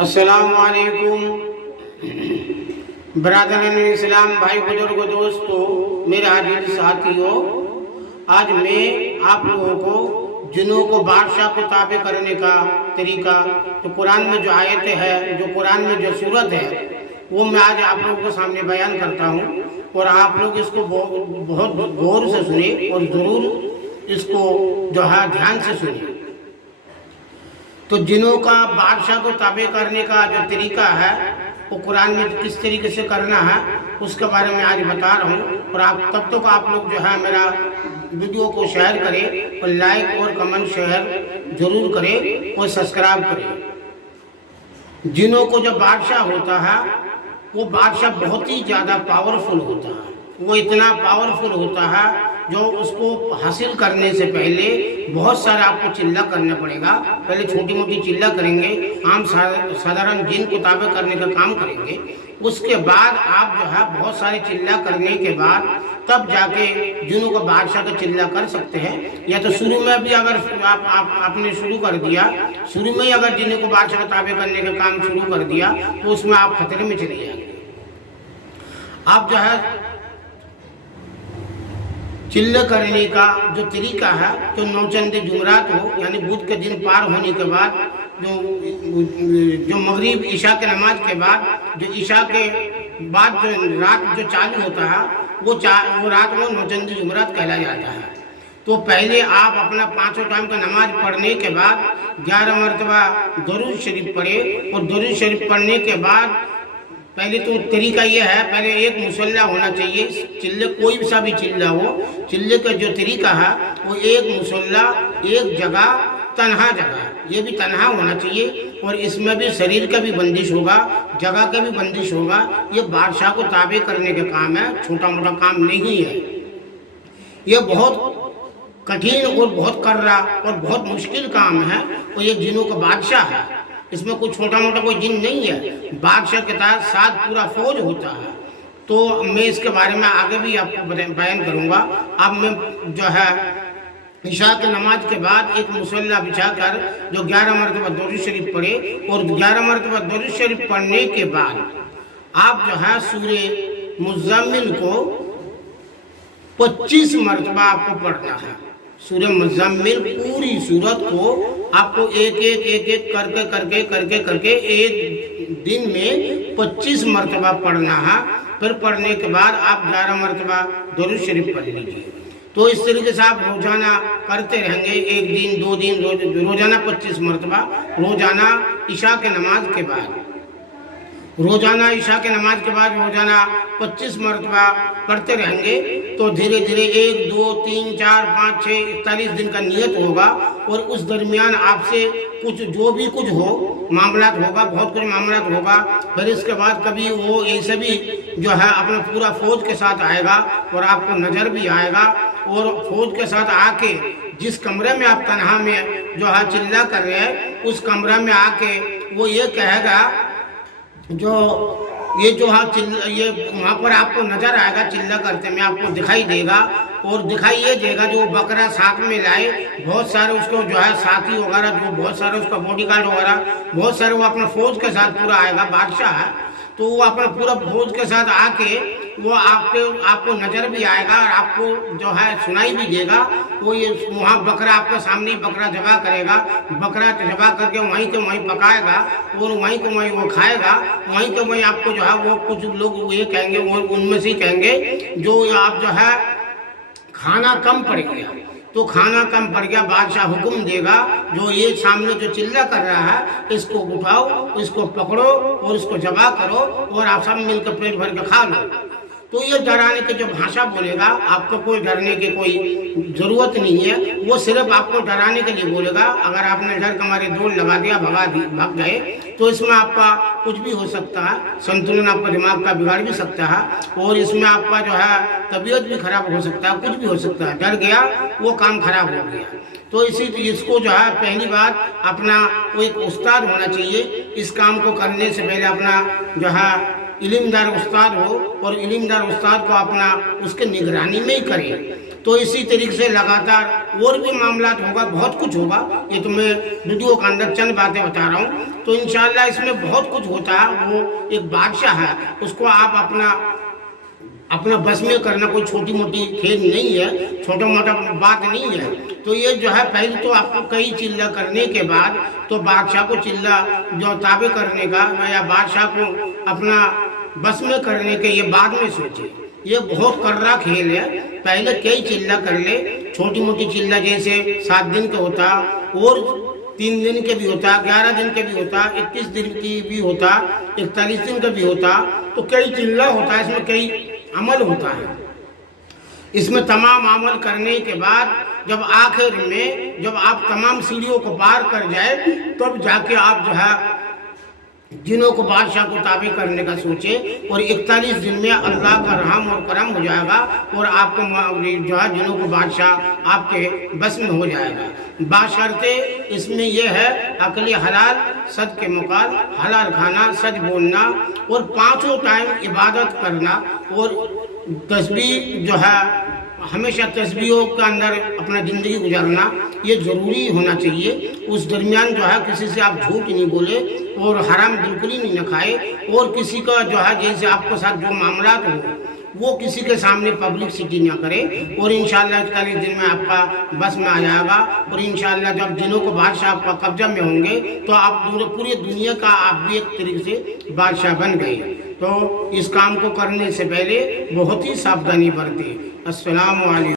अस्सलामुअलैकुम बरादरान इस्लाम, भाई बुजुर्ग दोस्तों, मेरे आजिज़ साथियों, आज मैं आप लोगों को जिन्हों को बादशाह को ताबे करने का तरीका, तो कुरान में जो आयतें हैं, जो कुरान में जो सूरत है, वो मैं आज आप लोगों के सामने बयान करता हूँ। और आप लोग इसको बहुत गौर से सुने और ज़रूर इसको जो है ध्यान से सुनिए। तो जिन्हों का बादशाह को ताबे करने का जो तरीका है वो कुरान में किस तरीके से करना है उसके बारे में आज बता रहा हूँ। और आप तब तक आप लोग जो है मेरा वीडियो को शेयर करें और लाइक और कमेंट शेयर जरूर करें और सब्सक्राइब करें। जिन्हों को जो बादशाह होता है वो बादशाह बहुत ही ज़्यादा पावरफुल होता है। वो इतना पावरफुल होता है जो उसको हासिल करने से पहले बहुत सारा आपको चिल्ला करना पड़ेगा। पहले छोटी मोटी चिल्ला करेंगे, आम साधारण जिन को ताबे करने का काम करेंगे। उसके बाद आप जो है बहुत सारे चिल्ला करने के बाद तब जाके जिनों का बादशाह का चिल्ला कर सकते हैं। या तो शुरू में भी अगर आपने शुरू कर दिया, शुरू में ही अगर जिन्हों को बादशाह का ताबे करने का काम शुरू कर दिया तो उसमें आप खतरे में चले जाएंगे। आप जो है चिल्ला करने का जो तरीका है, जो नौचंद जुमरात हो यानी बुध के दिन पार होने के बाद जो मगरिब ईशा के नमाज के बाद जो ईशा के बाद जो रात जो चालू होता है वो रात को नौचंद जुमरात कहलाया जाता है। तो पहले आप अपना 5 टाइम का नमाज पढ़ने के बाद 11 मरतबा दरूद शरीफ पढ़े। और दरूद शरीफ पढ़ने के बाद पहले तो तरीका ये है, पहले एक मुसल्ला होना चाहिए। चिल्ले कोई सा भी चिल्ला हो, चिल्ले का जो तरीका है वो एक मुसल्ला, एक जगह, तन्हा जगह, ये भी तन्हा होना चाहिए। और इसमें भी शरीर का भी बंदिश होगा, जगह का भी बंदिश होगा। ये बादशाह को ताबे करने का काम है, छोटा मोटा काम नहीं है। ये बहुत कठिन और बहुत कर्रा और बहुत मुश्किल काम है। और ये जिनों का बादशाह है, इसमें कोई छोटा मोटा कोई जिन नहीं है। बादशाह के तहत 7 पूरा फौज होता है। तो मैं इसके बारे में आगे भी आपको बयान करूंगा। अब मैं जो है ईशा के नमाज के बाद एक मुसल्ला बिछाकर जो 11 मरतबा दरूद शरीफ पढ़े। और 11 मरतबा दरूद शरीफ पढ़ने के बाद आप जो है सूरे मुज़म्मिल को 25 मरतबा आपको पढ़ना है। सूर्य मुज़म्मिल पूरी सूरत को आपको एक एक करके एक दिन में 25 मरतबा पढ़ना है। फिर पढ़ने के बाद आप 11 मरतबा दरूद शरीफ पढ़ लीजिए। तो इस तरीके से आप रोजाना करते रहेंगे, 1 दिन 2 दिन रोजाना 25 मरतबा, रोजाना ईशा के नमाज के बाद, रोजाना ईशा के नमाज के बाद रोजाना 25 मरतबा पढ़ते रहेंगे। तो धीरे धीरे 1 2 3 4 5 6 41 दिन का नियत होगा। और उस दरमियान आपसे कुछ जो भी कुछ हो मामलात होगा, बहुत कुछ मामलात होगा। फिर इसके बाद कभी वो ऐसे भी जो है अपना पूरा फौज के साथ आएगा और आपको नज़र भी आएगा। और फौज के साथ आके जिस कमरे में आप तन्हा में जो है चिल्ला कर रहे हैं, उस कमरे में आके वो ये कहेगा, जो ये जो हाँ ये वहाँ पर आपको नजर आएगा, चिल्ला करते में आपको दिखाई देगा। और दिखाई ये देगा जो बकरा साथ में लाए, बहुत सारे उसको जो है साथी वगैरह, जो बहुत सारे उसका बॉडीगार्ड वगैरह, बहुत सारे वो अपना फौज के साथ पूरा आएगा। बादशाह है तो वो अपना पूरा फौज के साथ आके वो आपको नजर भी आएगा और आपको जो है सुनाई भी देगा। वो ये वहाँ बकरा आपके सामने बकरा जबा करेगा, बकरा जबा करके वहीं के वहीं पकाएगा और वहीं के वहीं वो खाएगा। वहीं के वहीं आपको जो है वो कुछ लोग ये कहेंगे, वो उनमें से कहेंगे जो आप जो है खाना कम पड़ गया, तो खाना कम पड़ गया, बादशाह हुक्म देगा जो ये सामने जो चिल्ला कर रहा है इसको उठाओ, इसको पकड़ो और इसको जबा करो और आप सब मिलकर पेट भर के खा लो। तो ये डराने की जो भाषा बोलेगा, आपको कोई डरने की कोई ज़रूरत नहीं है। वो सिर्फ आपको डराने के लिए बोलेगा। अगर आपने डर के मारे दौड़ लगा दिया, भाग गए, तो इसमें आपका कुछ भी हो सकता है, संतुलन आपका दिमाग का बिगाड़ भी सकता है। और इसमें आपका जो है तबीयत भी खराब हो सकता है, कुछ भी हो सकता है। डर गया वो काम खराब हो गया। तो इसको जो है पहली बात अपना वो एक उस्ताद होना चाहिए। इस काम को करने से पहले अपना जो है इल्मदार उस्ताद हो और इल्मदार उस्ताद को अपना उसके निगरानी में ही करे। तो इसी तरीके से लगातार और भी मामला होगा, बहुत कुछ होगा। ये तो मैं वीडियो के अंदर चंद बातें बता रहा हूँ। तो इंशाल्लाह इसमें बहुत कुछ होता है। वो एक बादशाह है, उसको आप अपना बस में करना कोई छोटी मोटी खेल नहीं है, छोटा मोटा बात नहीं है। तो ये जो है पहले तो आपको कई चिल्ला करने के बाद तो बादशाह को चिल्ला जो ताबे करने का या बादशाह को अपना बस में करने के ये बाद में सोचे। ये बहुत कर्रा खेल है। पहले कई चिल्ला कर ले, छोटी मोटी चिल्ला जैसे 7 दिन का होता और 3 दिन के भी होता, 11 दिन के भी होता, 21 दिन की भी होता, 41 दिन का भी होता। तो कई चिल्ला होता है, इसमें कई अमल होता है। इसमें तमाम अमल करने के बाद जब आखिर में जब आप तमाम सीढ़ियों को पार कर जाए तब जाके आप जो है जिनों को बादशाह को ताबे करने का सोचे। और 41 दिन में अल्लाह का रहम और करम हो जाएगा और आपको जो है जिनों को बादशाह आपके बस में हो जाएगा। बाशर्ते इसमें यह है अकली हलाल, सद के मुकाल, हलाल खाना, सच बोलना और 5 टाइम इबादत करना और तस्बीह जो है हमेशा तस्बीहों के अंदर अपना ज़िंदगी गुजारना ये ज़रूरी होना चाहिए। उस दरमियान जो है किसी से आप झूठ नहीं बोले और हराम बिल्कुल ही नहीं न खाए और किसी का जो है जैसे आपके साथ जो मामला हो वो किसी के सामने पब्लिसिटी ना करे। और इंशाअल्लाह 41 दिन में आपका बस में आ जाएगा। और इंशाअल्लाह जब जिनों को बादशाह आपका कब्जा में होंगे तो आप पूरी दुनिया का आप भी एक तरीके से बादशाह बन गए। तो इस काम को करने से पहले बहुत ही सावधानी बरतें। अस्सलाम वालेकुम।